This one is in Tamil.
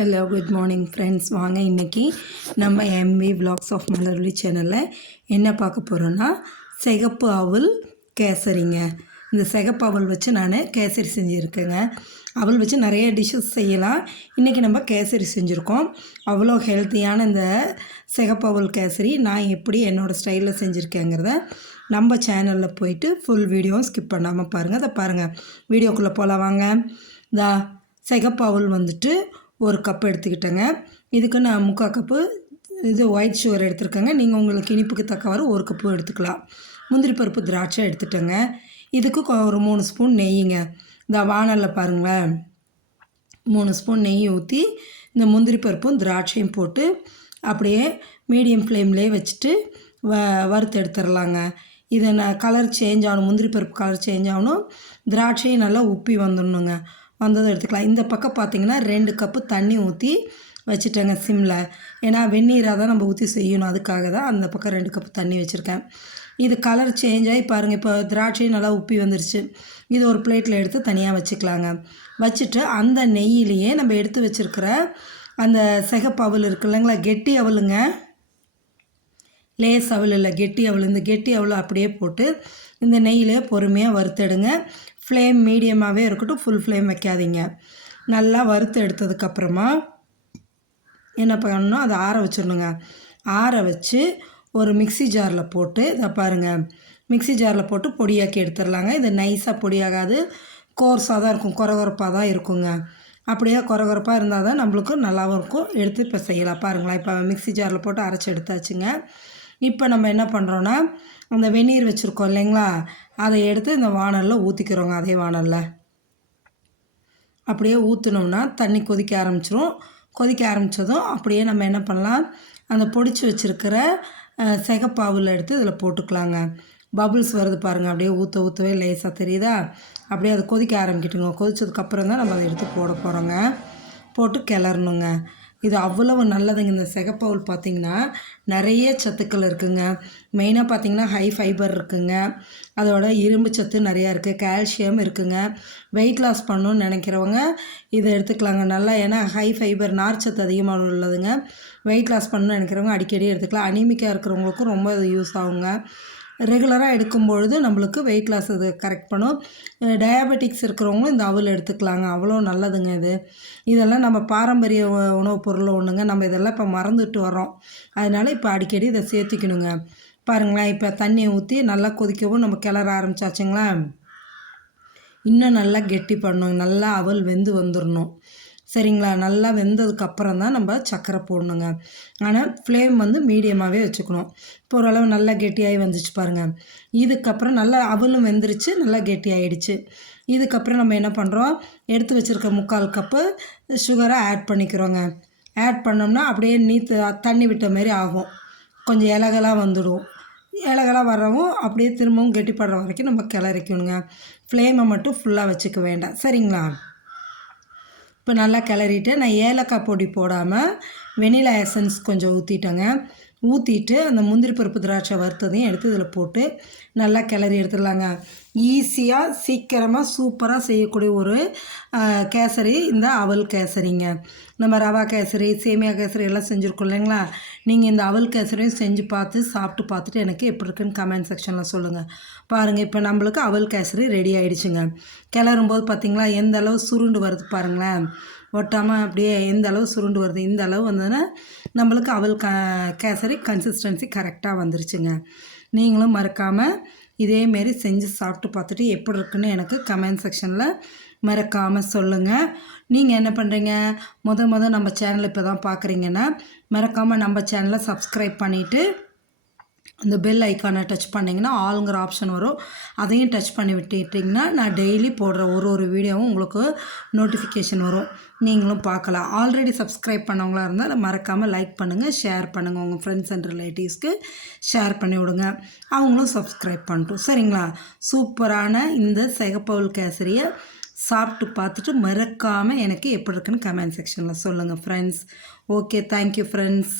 Hello good morning friends. வாங்க இன்றைக்கி நம்ம எம்வி விலாக்ஸ் ஆஃப் மலர்விழி சேனலில் என்ன பார்க்க போகிறோன்னா சிகப்பு அவல் கேசரிங்க. இந்த சிகப்பு அவல் வச்சு நான் கேசரி செஞ்சுருக்கேங்க. அவல் வச்சு நிறைய டிஷ்ஷஸ் செய்யலாம். இன்றைக்கி நம்ம கேசரி செஞ்சுருக்கோம். அவ்வளோ ஹெல்த்தியான இந்த சிகப்பு அவல் கேசரி நான் எப்படி என்னோடய ஸ்டைலில் செஞ்சுருக்கேங்கிறத நம்ம சேனலில் போயிட்டு ஃபுல் வீடியோவும் ஸ்கிப் பண்ணாமல் பாருங்கள். அதை பாருங்கள். வீடியோக்குள்ளே போகலாம் வாங்க. இந்த சிகப்பு அவல் வந்துட்டு ஒரு கப் எடுத்துக்கிட்டேங்க. இதுக்கு நான் 3/4 கப்பு இது ஒயிட் சுகர் எடுத்துருக்கேங்க. நீங்கள் உங்களுக்கு இனிப்புக்கு தக்கவாறு 1 கப்பு எடுத்துக்கலாம். முந்திரி பருப்பு திராட்சை எடுத்துட்டேங்க. இதுக்கு ஒரு 3 ஸ்பூன் நெய்யுங்க. இந்த வானலில் பாருங்களேன், 3 ஸ்பூன் நெய் ஊற்றி இந்த முந்திரி பருப்பும் திராட்சையும் போட்டு அப்படியே மீடியம் ஃப்ளேம்லேயே வச்சுட்டு வறுத்து எடுத்துடலாங்க. இதை நான் கலர் சேஞ்ச் ஆகணும், முந்திரி பருப்பு கலர் சேஞ்ச் ஆகணும், திராட்சையும் நல்லா உப்பி வந்துடணுங்க. வந்ததை எடுத்துக்கலாம். இந்த பக்கம் பார்த்திங்கன்னா 2 கப்பு தண்ணி ஊற்றி வச்சுட்டேங்க சிம்மில். ஏன்னா வெந்நீராக தான் நம்ம ஊற்றி செய்யணும், அதுக்காக தான் அந்த பக்கம் 2 கப்பு தண்ணி வச்சுருக்கேன். இது கலர் சேஞ்ச் ஆகி பாருங்கள், இப்போ திராட்சையும் நல்லா உப்பி வந்துருச்சு. இது ஒரு பிளேட்டில் எடுத்து தனியாக வச்சுக்கலாங்க. வச்சுட்டு அந்த நெய்யிலேயே நம்ம எடுத்து வச்சுருக்கிற அந்த சிகப்பு அவல் இருக்குது இல்லைங்களா, கெட்டி அவலுங்க, லேஸ் அவல் இல்லை, கெட்டி அவல். இந்த கெட்டி அவலை அப்படியே போட்டு இந்த நெய்யிலே பொறுமையாக வறுத்தெடுங்க. ஃப்ளேம் மீடியமாகவே இருக்கட்டும், ஃபுல் ஃப்ளேம் வைக்காதீங்க. நல்லா வறுத்து எடுத்ததுக்கப்புறமா என்ன பண்ணணும், அதை ஆற வச்சிடணுங்க. ஆற வச்சு ஒரு மிக்ஸி ஜாரில் போட்டு இதை பாருங்கள், மிக்ஸி ஜாரில் போட்டு பொடியாக்கி எடுத்துடலாங்க. இது நைஸாக பொடியாகாது, கோர்ஸாக தான் இருக்கும், கொரகொரப்பாக தான் இருக்குங்க. அப்படியே கொரகொரப்பாக இருந்தால் தான் நம்மளுக்கு நல்லாவும் இருக்கும். எடுத்து இப்போ செய்யலாம். பாருங்களேன், இப்போ மிக்ஸி ஜாரில் போட்டு அரைச்சி எடுத்தாச்சுங்க. இப்போ நம்ம என்ன பண்ணுறோன்னா, அந்த வெந்நீர் வச்சுருக்கோம் இல்லைங்களா, அதை எடுத்து இந்த வானலில் ஊற்றிக்கிறோங்க. அதே வானலில் அப்படியே ஊற்றினோம்னா தண்ணி கொதிக்க ஆரம்பிச்சிரும். கொதிக்க ஆரம்பித்ததும் அப்படியே நம்ம என்ன பண்ணலாம், அந்த பொடிச்சு வச்சுருக்கிற சிகப்பு அவல் எடுத்து இதில் போட்டுக்கலாங்க. பபுள்ஸ் வருது பாருங்கள், அப்படியே ஊற்றவே லேசாக தெரியுதா, அப்படியே அது கொதிக்க ஆரம்பிக்கிட்டுங்க. கொதிச்சதுக்கப்புறம் தான் நம்ம அதை எடுத்து போட போகிறோங்க. போட்டு கிளறணுங்க. இது அவ்வளவு நல்லதுங்க. இந்த சிகப்பு அவல் பார்த்திங்கன்னா நிறைய சத்துக்கள் இருக்குதுங்க. மெயினாக பார்த்திங்கன்னா ஹை ஃபைபர் இருக்குதுங்க. அதோட இரும்பு சத்து நிறையா இருக்குது, கால்சியம் இருக்குதுங்க. வெயிட் லாஸ் பண்ணணுன்னு நினைக்கிறவங்க இதை எடுத்துக்கலாங்க நல்லா. ஏன்னா ஹை ஃபைபர், நார்ச்சத்து அதிகமாக உள்ளதுங்க. வெயிட் லாஸ் பண்ணணுன்னு நினைக்கிறவங்க அடிக்கடி எடுத்துக்கலாம். அனீமிக்காக இருக்கிறவங்களுக்கும் ரொம்ப இது யூஸ் ஆகுங்க. ரெகுலராக எடுக்கும்பொழுது நம்மளுக்கு வெயிட் லாஸ் இது கரெக்ட் பண்ணும். டயாபெட்டிக்ஸ் இருக்கிறவங்களும் இந்த அவல் எடுத்துக்கலாங்க. அவ்வளோ நல்லதுங்க இது. இதெல்லாம் நம்ம பாரம்பரிய உணவுப் பொருள் ஒன்றுங்க. நம்ம இதெல்லாம் இப்போ மறந்துட்டு வரோம். அதனால் இப்போ அடிக்கடி இதை சேர்த்திக்கணுங்க. பாருங்களேன், இப்போ தண்ணியை ஊற்றி நல்லா கொதிக்கவும் நம்ம கிளற ஆரம்பித்தாச்சுங்களா. இன்னும் நல்லா கெட்டி பண்ணணும், நல்லா அவல் வெந்து வந்துடணும். சரிங்களா, நல்லா வெந்ததுக்கப்புறம் தான் நம்ம சர்க்கரை போடணுங்க. ஆனால் ஃப்ளேம் வந்து மீடியமாகவே வச்சுக்கணும். இப்போ ஓரளவு நல்லா கெட்டியாகி வந்துச்சு பாருங்கள். இதுக்கப்புறம் நல்லா அவலும் வெந்துருச்சு, நல்லா கெட்டியாகிடுச்சு. இதுக்கப்புறம் நம்ம என்ன பண்ணுறோம், எடுத்து வச்சுருக்க 3/4 கப்பு சுகரை ஆட் பண்ணிக்கிறோங்க. ஆட் பண்ணோம்னா அப்படியே தண்ணி விட்ட மாரி ஆகும். கொஞ்சம் இலகலாக வந்துடும். இலகலாக வரவும் அப்படியே திரும்பவும் கெட்டிப்படுற வரைக்கும் நம்ம கிளறிக்கணுங்க. ஃப்ளேமை மட்டும் ஃபுல்லாக வச்சுக்க வேண்டாம். சரிங்களா, இப்போ நல்லா கிளறிட்டு நான் ஏலக்காய் பொடி போடாமல் வெனிலா எசன்ஸ் கொஞ்சம் ஊற்றிட்டேங்க. ஊற்றிட்டு அந்த முந்திரி பருப்பு திராட்சை வறுத்ததையும் எடுத்து இதில் போட்டு நல்லா கிளறி எடுத்துடலாங்க. ஈஸியாக சீக்கிரமாக சூப்பராக செய்யக்கூடிய ஒரு கேசரி இந்த அவல் கேசரிங்க. நம்ம ரவா கேசரி, சேமியா கேசரி எல்லாம் செஞ்சுருக்கோம் இல்லைங்களா. நீங்கள் இந்த அவல் கேசரியும் செஞ்சு பார்த்து சாப்பிட்டு பார்த்துட்டு எனக்கு எப்படி இருக்குன்னு கமெண்ட் செக்ஷனில் சொல்லுங்கள். பாருங்கள், இப்போ நம்மளுக்கு அவல் கேசரி ரெடி ஆகிடுச்சுங்க. கிளறும்போது பார்த்திங்களா எந்த அளவு சுருண்டு வருது பாருங்களேன், ஒட்டாமல் அப்படியே எந்த அளவு சுருண்டு வருது. இந்த அளவு வந்ததுன்னா நம்மளுக்கு அவல் கேசரி கன்சிஸ்டன்சி கரெக்டாக வந்துருச்சுங்க. நீங்களும் மறக்காமல் இதேமாரி செஞ்சு சாப்பிட்டு பார்த்துட்டு எப்படி இருக்குன்னு எனக்கு கமெண்ட் செக்ஷனில் மறக்காமல் சொல்லுங்கள். நீங்கள் என்ன பண்ணுறீங்க, நம்ம சேனலை இப்போ தான் பார்க்குறீங்கன்னா மறக்காமல் நம்ம சேனலை சப்ஸ்கிரைப் பண்ணிவிட்டு அந்த பெல் ஐக்கானை டச் பண்ணிங்கன்னா ஆளுங்கிற ஆப்ஷன் வரும். அதையும் டச் பண்ணி விட்டுட்டிங்கன்னா நான் டெய்லி போடுற ஒரு வீடியோவும் உங்களுக்கு நோட்டிஃபிகேஷன் வரும், நீங்களும் பார்க்கலாம். ஆல்ரெடி சப்ஸ்கிரைப் பண்ணவங்களாக இருந்தால் மறக்காமல் லைக் பண்ணுங்கள், ஷேர் பண்ணுங்கள், உங்கள் ஃப்ரெண்ட்ஸ் அண்ட் ரிலேட்டிவ்ஸ்க்கு ஷேர் பண்ணி விடுங்க, அவங்களும் சப்ஸ்கிரைப் பண்ணிட்டோம். சரிங்களா, சூப்பரான இந்த சிகப்பு அவல் கேசரியை சாப்பிட்டு பார்த்துட்டு மறக்காமல் எனக்கு எப்படி இருக்குன்னு கமெண்ட் செக்ஷனில் சொல்லுங்கள் ஃப்ரெண்ட்ஸ். Okay, thank you friends.